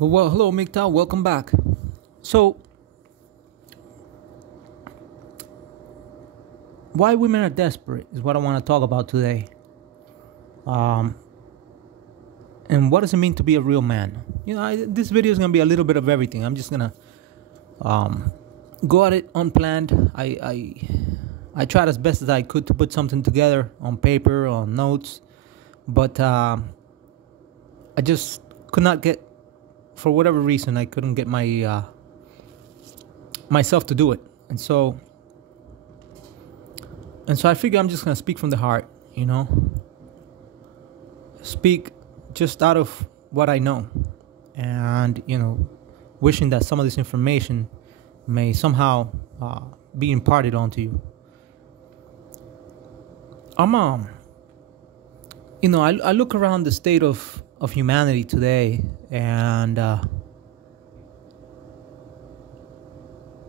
Well, hello, MGTOW. Welcome back. So, why women are desperate is what I want to talk about today. Um, and what does it mean to be a real man? This video is gonna be a little bit of everything. I'm just gonna um, go at it unplanned. I tried as best as I could to put something together on paper, on notes, but I just could not get, for whatever reason, I couldn't get myself to do it, and so I figure I'm just gonna speak from the heart, speak just out of what I know, and wishing that some of this information may somehow be imparted onto you. I look around the state of humanity today, and I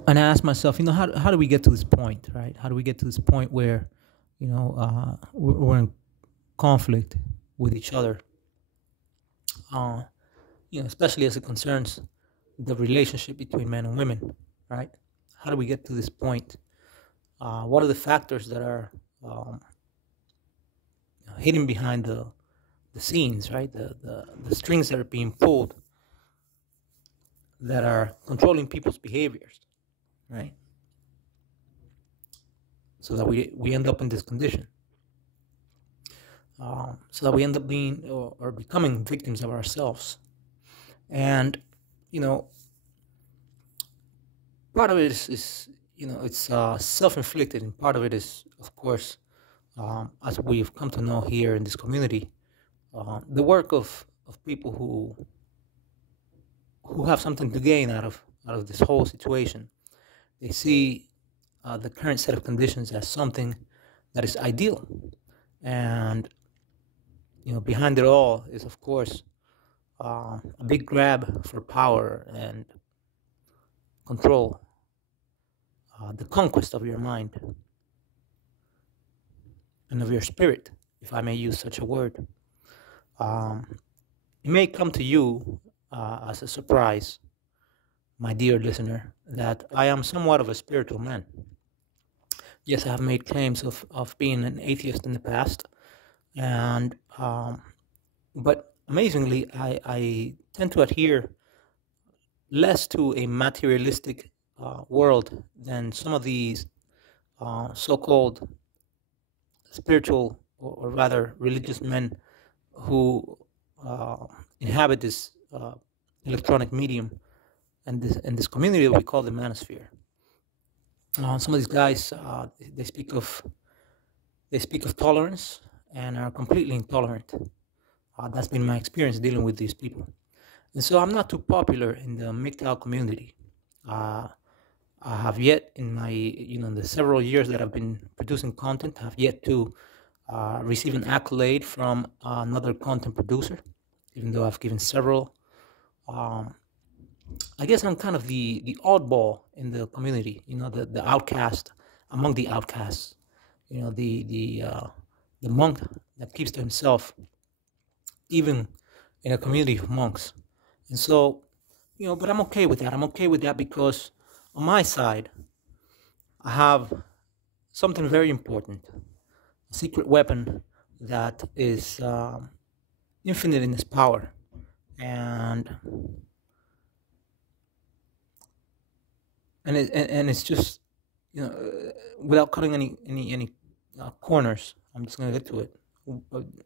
ask myself, how do we get to this point, right? How do we get to this point where, we're in conflict with each other? Especially as it concerns the relationship between men and women, right? How do we get to this point? What are the factors that are hidden behind the scenes, right? The strings that are being pulled that are controlling people's behaviors, right? So that we end up in this condition. So that we end up being or becoming victims of ourselves. And, part of it is it's self-inflicted, and part of it is, of course, as we've come to know here in this community, the work of people who have something to gain out of this whole situation. They see the current set of conditions as something that is ideal, and behind it all is, of course, a big grab for power and control, the conquest of your mind and of your spirit, if I may use such a word. It may come to you as a surprise, my dear listener, that I am somewhat of a spiritual man. Yes, I have made claims of being an atheist in the past, and but amazingly, I tend to adhere less to a materialistic world than some of these so-called spiritual, or rather religious men who inhabit this electronic medium and this community that we call the manosphere. Some of these guys, they speak of tolerance and are completely intolerant. That's been my experience dealing with these people. And so I'm not too popular in the MGTOW community. I have yet, in the several years that I've been producing content, have yet to receive an accolade from another content producer, even though I've given several. I guess I'm kind of the oddball in the community, the outcast among the outcasts, the monk that keeps to himself, even in a community of monks. And so, but I'm okay with that. I'm okay with that because on my side, I have something very important, a secret weapon that is infinite in its power, and it's just, without cutting any corners, I'm just gonna get to it.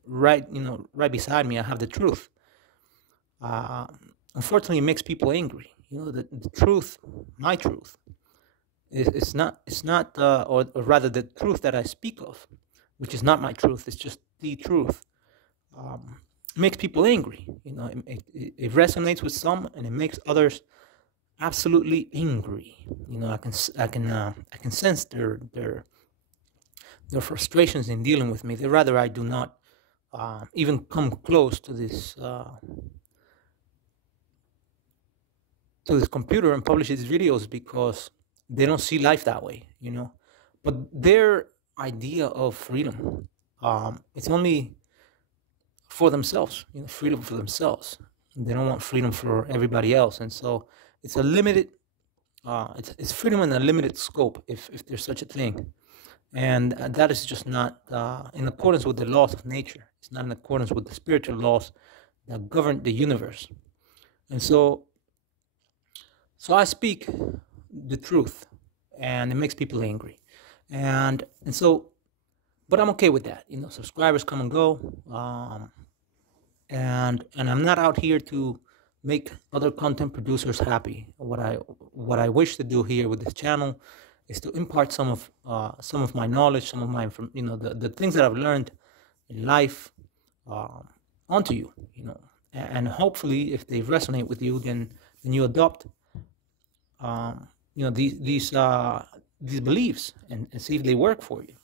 Right, right beside me, I have the truth. Unfortunately, it makes people angry. The truth, my truth, it's not, or rather, the truth that I speak of, which is not my truth. It's just the truth. Makes people angry. It resonates with some, and it makes others absolutely angry. I can sense their frustrations in dealing with me. They rather I do not even come close to this computer and publish these videos, because they don't see life that way. But their idea of freedom, it's only for themselves. Freedom for themselves. They don't want freedom for everybody else, and so it's a limited. It's freedom in a limited scope, if there's such a thing, and that is just not in accordance with the laws of nature. It's not in accordance with the spiritual laws that govern the universe. And so I speak the truth, and it makes people angry, and so, but I'm okay with that. Subscribers come and go, and I'm not out here to make other content producers happy. What I wish to do here with this channel is to impart some of my knowledge, some of my the things that I've learned in life, onto you, and hopefully, if they resonate with you, then you adopt these beliefs, and see if they work for you.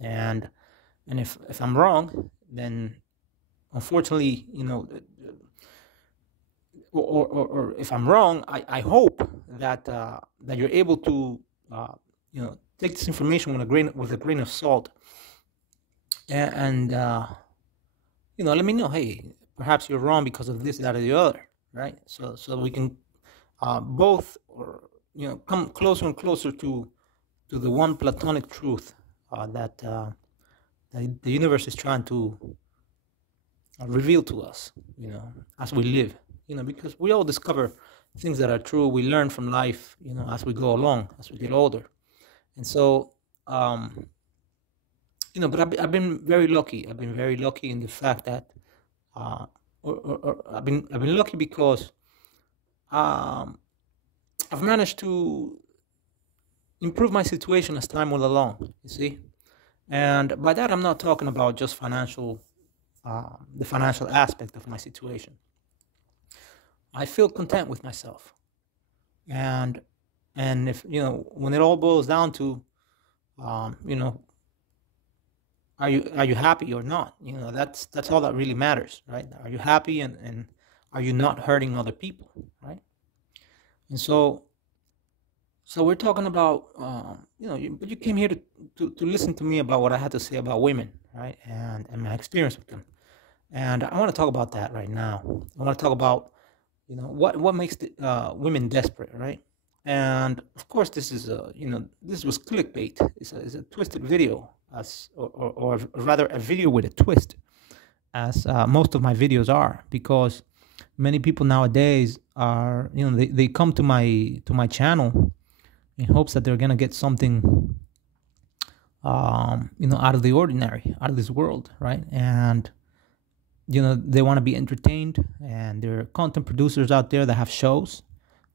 And if I'm wrong, then unfortunately, or if I'm wrong, I hope that that you're able to take this information with a grain of salt, and let me know. Hey, perhaps you're wrong because of this, that, or the other, right? So we can both, or come closer and closer to the one platonic truth that the universe is trying to reveal to us, as we live, because we all discover things that are true. We learn from life, as we go along, as we get older. And so, but I've been very lucky. I've been very lucky in the fact that, or I've been lucky because I've managed to improve my situation as time went along, you see. And by that, I'm not talking about just the financial aspect of my situation. I feel content with myself, and if when it all boils down to, are you happy or not? That's all that really matters, right? Are you happy, and are you not hurting other people, right? And so we're talking about, but you came here to listen to me about what I had to say about women, right? And my experience with them. And I want to talk about that right now. I want to talk about, what makes the women desperate, right? And of course, this is this was clickbait. It's a twisted video, or rather a video with a twist, as most of my videos are, because many people nowadays are, they come to my channel in hopes that they're gonna get something, out of the ordinary, out of this world, right? And they want to be entertained, and there are content producers out there that have shows,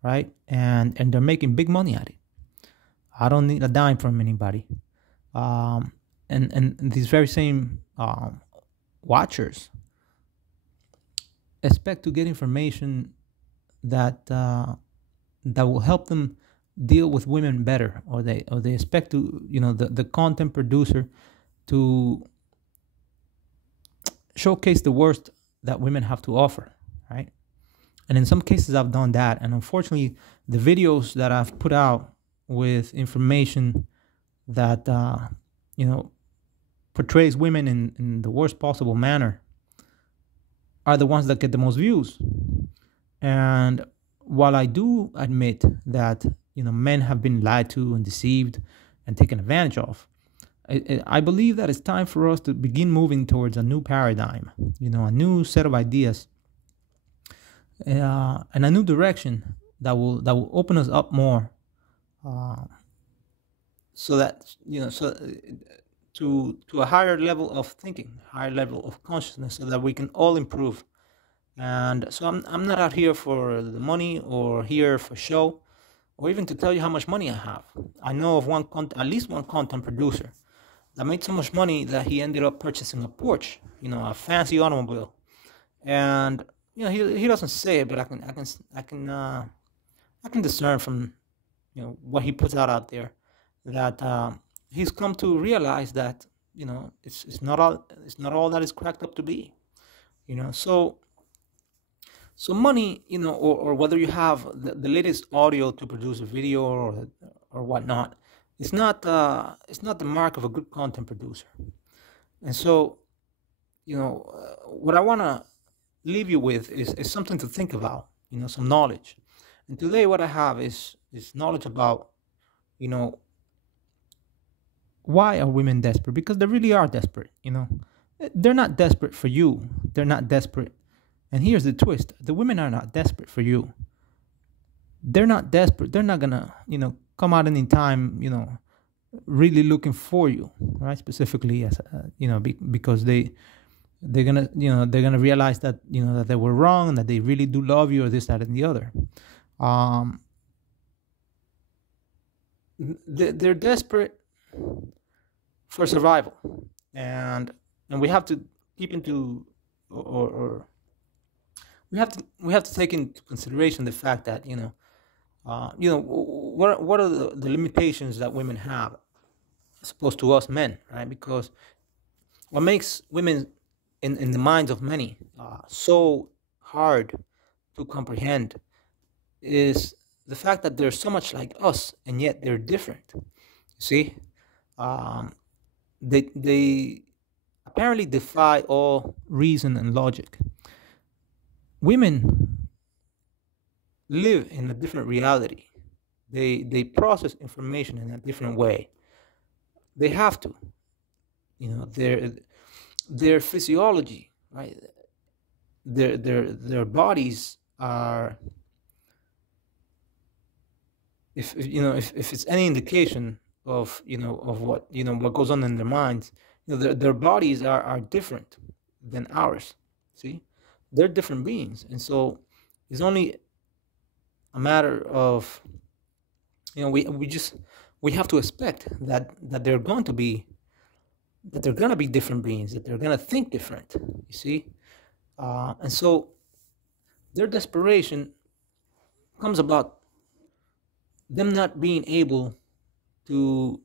right? And they're making big money at it. I don't need a dime from anybody. And these very same watchers expect to get information that will help them deal with women better, or they expect to, the content producer to showcase the worst that women have to offer, right? And in some cases, I've done that, and unfortunately, the videos that I've put out with information that portrays women in the worst possible manner are the ones that get the most views. And while I do admit that men have been lied to and deceived and taken advantage of, I believe that it's time for us to begin moving towards a new paradigm, a new set of ideas, and a new direction that will open us up more, so that to a higher level of thinking, higher level of consciousness, so that we can all improve. And so I'm not out here for the money, or here for show, or even to tell you how much money I have. I know of at least one content producer that made so much money that he ended up purchasing a Porsche, a fancy automobile. And he doesn't say it, but I can discern from what he puts out there that he's come to realize that it's not all that it's cracked up to be. So money, or whether you have the latest audio to produce a video or whatnot, it's not the mark of a good content producer. And so, what I want to leave you with is something to think about, some knowledge. And today what I have is knowledge about, you know, why are women desperate? Because they really are desperate. They're not desperate for you. They're not desperate. And here's the twist. The women are not desperate for you. They're not desperate. They're not gonna, come out any time, really looking for you, right? Specifically as, because they're gonna realize that, that they were wrong and that they really do love you, or this, that, and the other. Um, they're desperate for survival, and we have to keep into, or we have to take into consideration the fact that what are the limitations that women have as opposed to us men, right? Because what makes women in the minds of many so hard to comprehend is the fact that they're so much like us and yet they're different. You see, um, they apparently defy all reason and logic. Women live in a different reality. They process information in a different way. They have to, their physiology, right? Their bodies are, if it's any indication of of what goes on in their minds, their bodies are different than ours. See, they're different beings, and so it's only a matter of, we have to expect that they're going to be different beings, that they're going to think different. You see, and so their desperation comes about them not being able to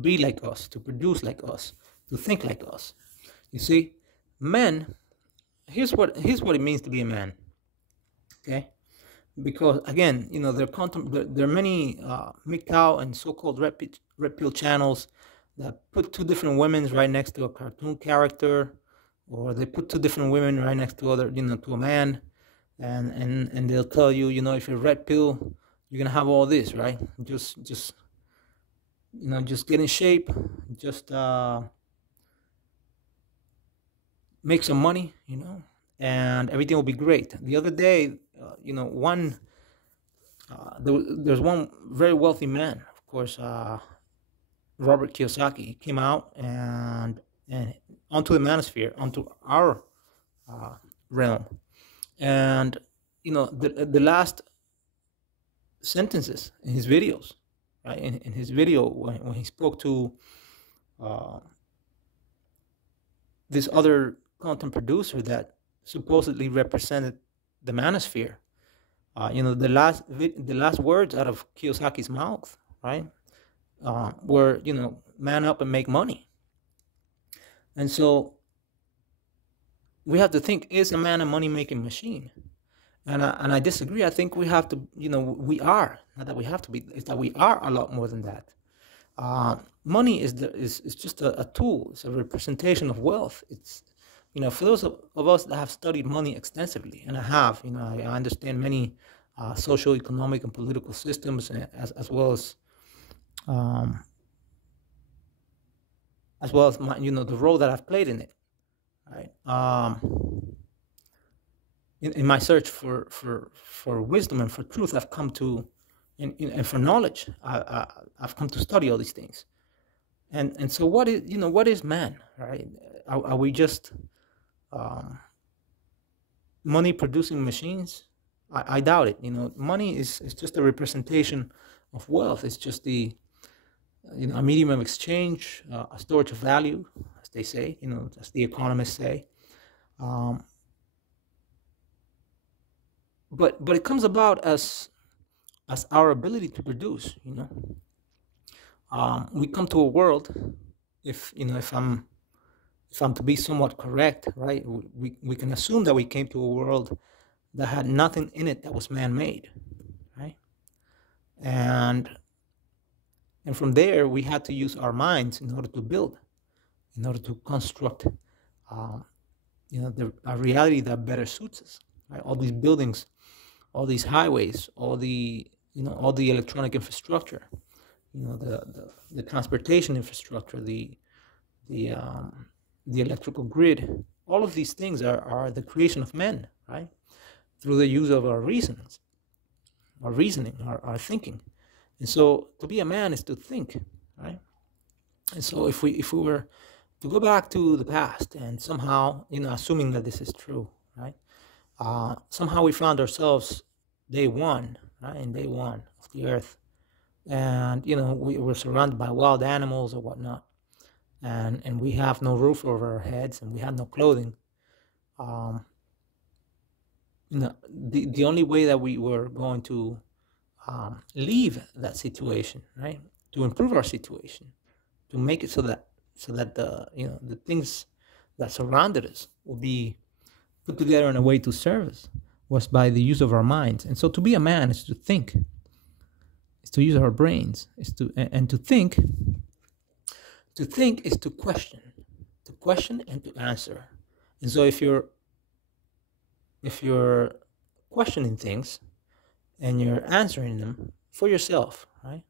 be like us, to produce like us, to think like us. You see, men. Here's what it means to be a man. Okay, because again, there are many MGTOW and so-called red pill channels that put two different women right next to a cartoon character, or they put two different women right next to to a man, and they'll tell you, if you're red pill, you're gonna have all this, right? Just get in shape, just make some money, and everything will be great. The other day, there's one very wealthy man, of course, Robert Kiyosaki, came out and onto the manosphere, onto our realm, and the last sentences in his videos, right? In his video when he spoke to this other content producer that supposedly represented the manosphere, the last words out of Kiyosaki's mouth, right, were, man up and make money. And so we have to think, is a man a money making machine? And I disagree. I think we have to, we are, not that we have to be, is that we are a lot more than that. Money is just a tool. It's a representation of wealth. It's, for those of us that have studied money extensively, and I have, I understand many social, economic, and political systems, as well as my, the role that I've played in it, right? In my search for wisdom and for truth, I've come to, and for knowledge, I've come to study all these things. And so what is man, right? Are we just money producing machines? I doubt it. Money is just a representation of wealth. It's just a medium of exchange, a storage of value, as they say, as the economists say. But it comes about as our ability to produce. We come to a world, if I'm to be somewhat correct, right? We can assume that we came to a world that had nothing in it that was man-made, right? And from there, we had to use our minds in order to build, in order to construct, a reality that better suits us, right? All these buildings, all these highways, all the electronic infrastructure, the transportation infrastructure, the um, the electrical grid. All of these things are the creation of men, right? Through the use of our reasons, our reasoning, our thinking. And so to be a man is to think, right? And so if we were to go back to the past and somehow, assuming that this is true, right? Somehow we found ourselves day one, right? In day one of the earth. And, we were surrounded by wild animals or whatnot. And we have no roof over our heads and we have no clothing. Um, the only way that we were going to leave that situation, right? To improve our situation, to make it so that the things that surrounded us will be put together in a way to serve us, was by the use of our minds. And so to be a man is to think, is to use our brains, is to and to think. To think is to question and to answer. And so if you're questioning things and you're answering them for yourself, right?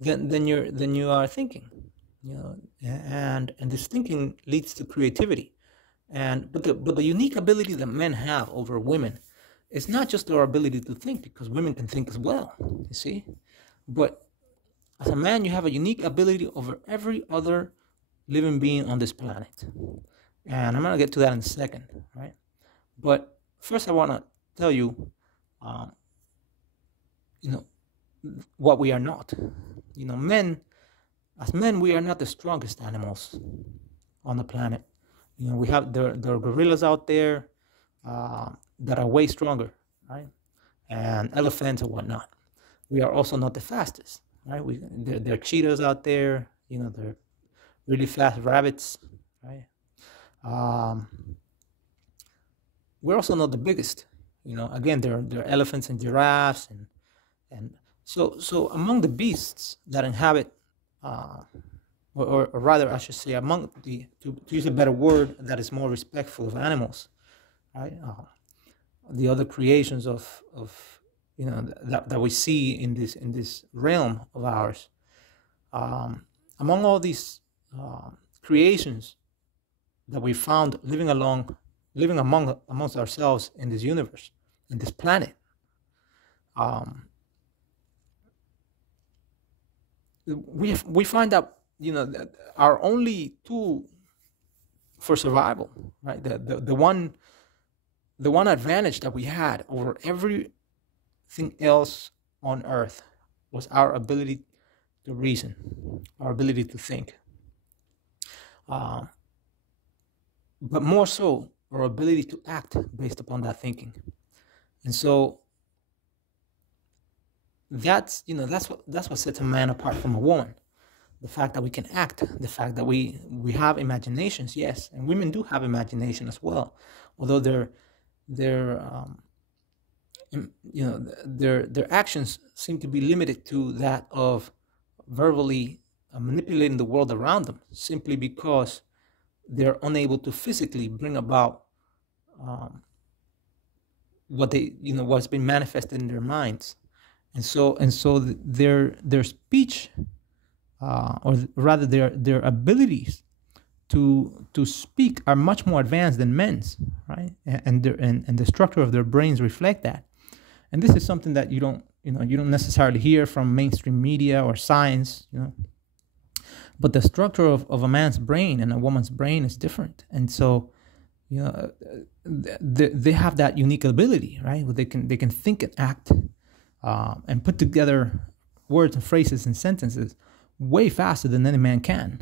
Then you are thinking, and this thinking leads to creativity. But the unique ability that men have over women is not just our ability to think, because women can think as well, you see. But as a man, you have a unique ability over every other living being on this planet. And I'm going to get to that in a second, right? But first I want to tell you, what we are not. As men, we are not the strongest animals on the planet. We have there are gorillas out there that are way stronger, right? And elephants and whatnot. We are also not the fastest, right? There are cheetahs out there. They're really fast rabbits, right? We're also not the biggest. Again, there are elephants and giraffes, and so among the beasts that inhabit, or rather, I should say, among to use a better word that is more respectful of animals, right? The other creations of that we see in this realm of ours. Among all these creations that we found living amongst ourselves in this universe, in this planet, we find that that our only tool for survival, right? The one advantage that we had over everything else on Earth was our ability to reason, our ability to think. But more so, our ability to act based upon that thinking. And so that's what sets a man apart from a woman. The fact that we can act, the fact that we have imaginations, yes, and women do have imagination as well, although their actions seem to be limited to that of verbally manipulating the world around them, simply because they're unable to physically bring about what's been manifested in their minds, and so their speech, or rather their abilities to speak are much more advanced than men's, right? And the structure of their brains reflect that. And this is something that you don't necessarily hear from mainstream media or science, but the structure of a man's brain and a woman's brain is different. And so they have that unique ability, right? Where they can think and act and put together words and phrases and sentences way faster than any man can.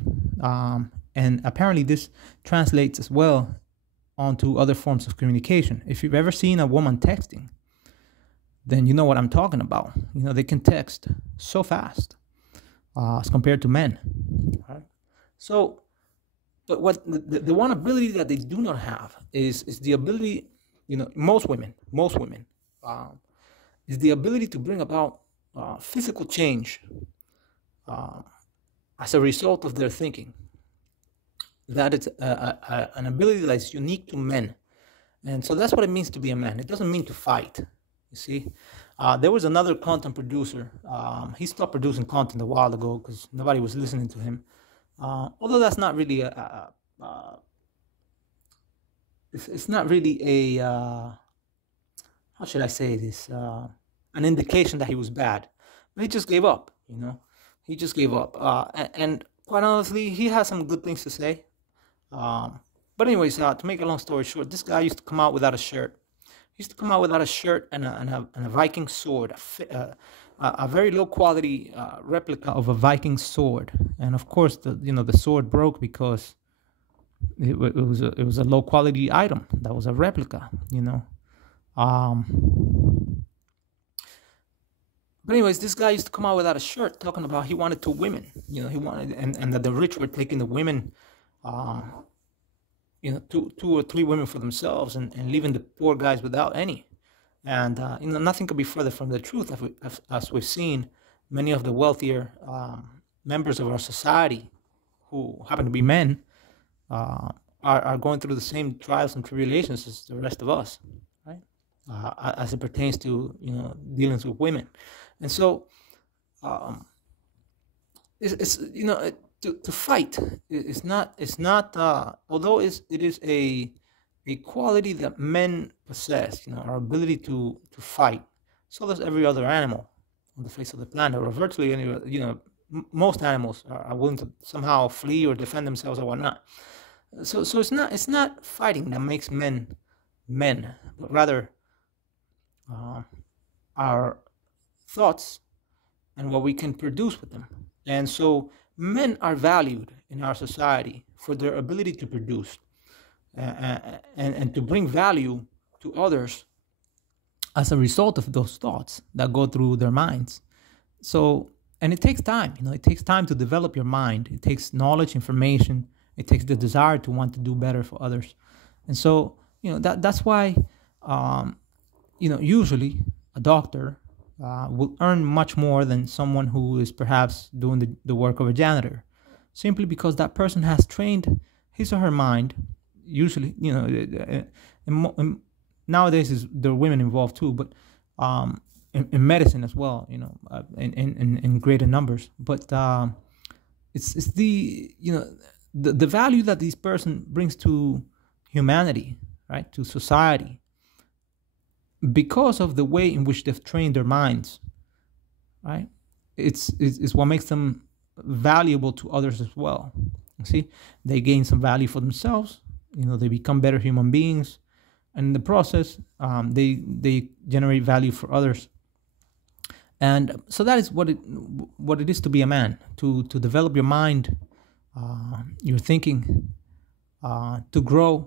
And apparently this translates as well onto other forms of communication. If you've ever seen a woman texting, then you know what I'm talking about. They can text so fast as compared to men. Right? So, but what the one ability that they do not have is the ability, most women, is the ability to bring about physical change as a result of their thinking. that it's an ability that is unique to men. And so that's what it means to be a man. It doesn't mean to fight. You see, there was another content producer. He stopped producing content a while ago because nobody was listening to him. Although that's not really it's not really a how should I say this? An indication that he was bad. But he just gave up. He just gave up. And quite honestly, he has some good things to say. But anyways, to make a long story short, this guy used to come out without a shirt. He used to come out without a shirt and a Viking sword, a very low quality replica of a Viking sword. And of course, the sword broke because it was a low quality item that was a replica. But anyways, this guy used to come out without a shirt, talking about he wanted 2 women. He wanted, and that the rich were taking the women. 2 or 3 women for themselves and leaving the poor guys without any. And, nothing could be further from the truth. As we've seen, many of the wealthier members of our society who happen to be men are going through the same trials and tribulations as the rest of us, right? As it pertains to, dealings with women. And so it's to fight it's not although it is a quality that men possess, our ability to fight. So does every other animal on the face of the planet, or virtually any. Most animals are willing to somehow flee or defend themselves or whatnot. So it's not fighting that makes men, but rather our thoughts and what we can produce with them. And so men are valued in our society for their ability to produce and to bring value to others as a result of those thoughts that go through their minds. So, and it takes time. It takes time to develop your mind. It takes knowledge, information. It takes the desire to want to do better for others. And so, that's why, usually a doctor will earn much more than someone who is perhaps doing the work of a janitor, simply because that person has trained his or her mind. Usually, nowadays there are women involved too, but in medicine as well, in greater numbers. But it's the value that this person brings to humanity, right, to society, because of the way in which they've trained their minds, right? It's what makes them valuable to others as well. You see, they gain some value for themselves. They become better human beings, and in the process, they generate value for others. And so that is what it is to be a man, to develop your mind, your thinking, to grow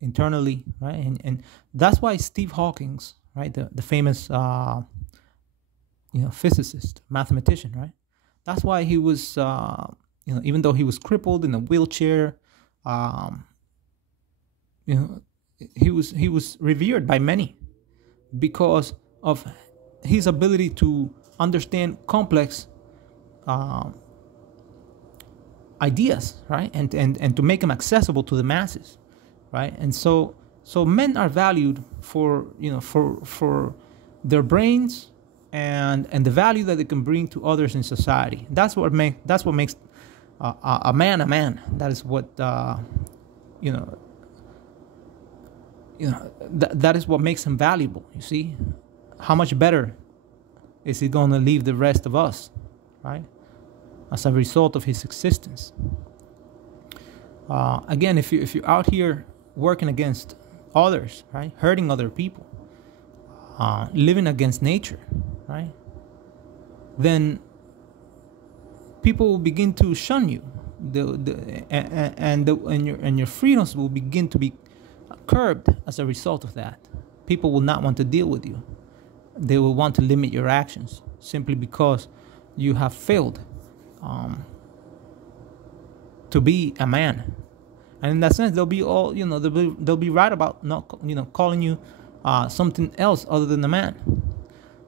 internally, right? And that's why Steve Hawking, right, the famous physicist, mathematician, right? That's why he was even though he was crippled in a wheelchair, he was revered by many because of his ability to understand complex ideas, right? And to make them accessible to the masses, right? And so men are valued for for their brains and the value that they can bring to others in society. That's what makes a man a man. That is what that is what makes him valuable. You see, how much better is he going to leave the rest of us, right, as a result of his existence? Again, if you're out here working against others, right, hurting other people, living against nature, right, then people will begin to shun you. And your freedoms will begin to be curbed as a result of that. People will not want to deal with you. They will want to limit your actions simply because you have failed to be a man. And in that sense, they'll be all they'll be right about not calling you something else other than a man.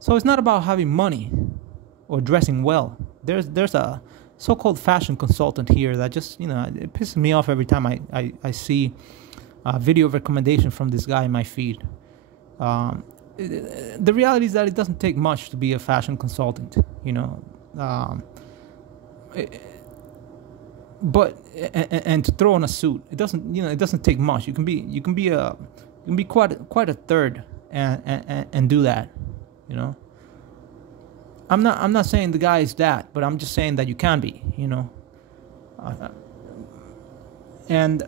So it's not about having money or dressing well. There's a so-called fashion consultant here that just, it pisses me off every time I see a video recommendation from this guy in my feed. The reality is that it doesn't take much to be a fashion consultant, um, but and to throw on a suit, it doesn't take much. You can be quite a third and do that, you know. I'm not saying the guy is that, but I'm just saying that you can be, and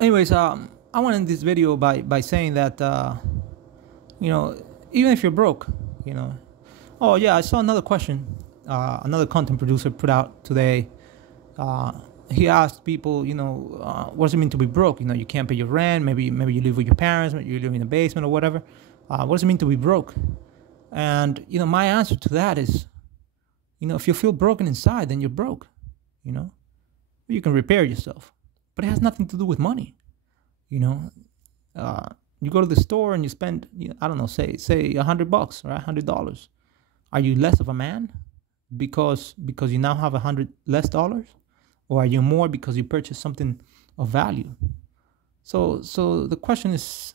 anyways, I want to end this video by saying that, even if you're broke, oh yeah, I saw another question, another content producer put out today. He asked people, what does it mean to be broke? You can't pay your rent. Maybe you live with your parents. Maybe you live in a basement or whatever. What does it mean to be broke? And my answer to that is, if you feel broken inside, then you're broke. You can repair yourself, but it has nothing to do with money. You go to the store and you spend, I don't know, say $100 or $100. Are you less of a man because you now have $100 less dollars, or are you more because you purchased something of value? So the question is,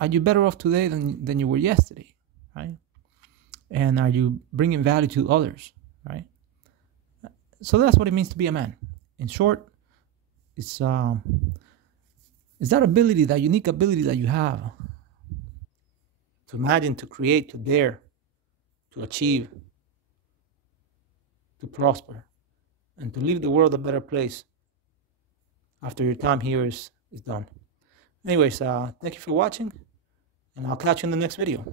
are you better off today than you were yesterday, right? And are you bringing value to others, right? So that's what it means to be a man. In short, it's that ability, that unique ability that you have to imagine, to create, to dare, to achieve, to prosper, and to leave the world a better place after your time here is done. Anyways, thank you for watching, and I'll catch you in the next video.